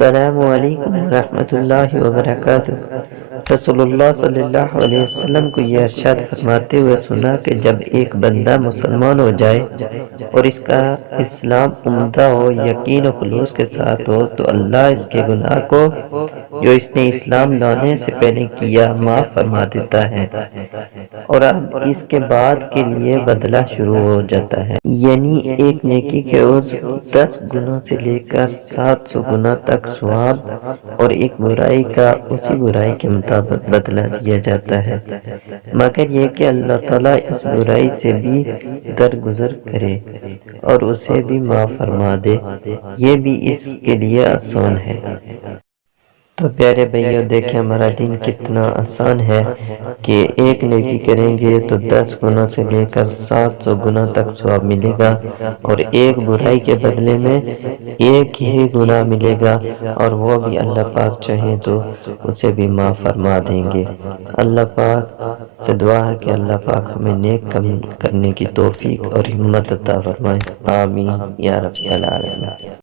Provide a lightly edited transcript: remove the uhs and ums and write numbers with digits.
السلام علیکم ورحمۃ اللہ وبرکاتہ۔ رسول اللہ صلی اللہ علیہ وسلم کو یہ ارشاد فرماتے ہوئے سنا کہ جب ایک بندہ مسلمان ہو جائے اور اس کا اسلام عمدہ ہو، یقین و خلوص کے ساتھ ہو، تو اللہ اس کے گناہ کو جو اس نے اسلام لانے سے پہلے کیا معاف فرما دیتا ہے، اور اب اس کے بعد کے لیے بدلہ شروع ہو جاتا ہے، یعنی ایک نیکی کے عوض 10 گنوں سے لے کر 700 گنا تک ثواب، اور ایک برائی کا اسی برائی کے مطابق بدلہ دیا جاتا ہے، مگر یہ کہ اللہ تعالیٰ اس برائی سے بھی درگزر کرے اور اسے بھی معاف فرما دے، یہ بھی اس کے لیے آسان ہے۔ تو پیارے بھائیو، دیکھیں ہمارا دین کتنا آسان ہے کہ ایک نیکی کریں گے تو 10 گنا سے لے کر 700 گنا تک ثواب ملے گا، اور ایک برائی کے بدلے میں ایک ہی گناہ ملے گا، اور وہ بھی اللہ پاک چاہیں تو اسے بھی معاف فرما دیں گے۔ اللہ پاک سے دعا ہے کہ اللہ پاک ہمیں نیک کام کرنے کی توفیق اور ہمت عطا فرمائے، آمین یا رب العالمین۔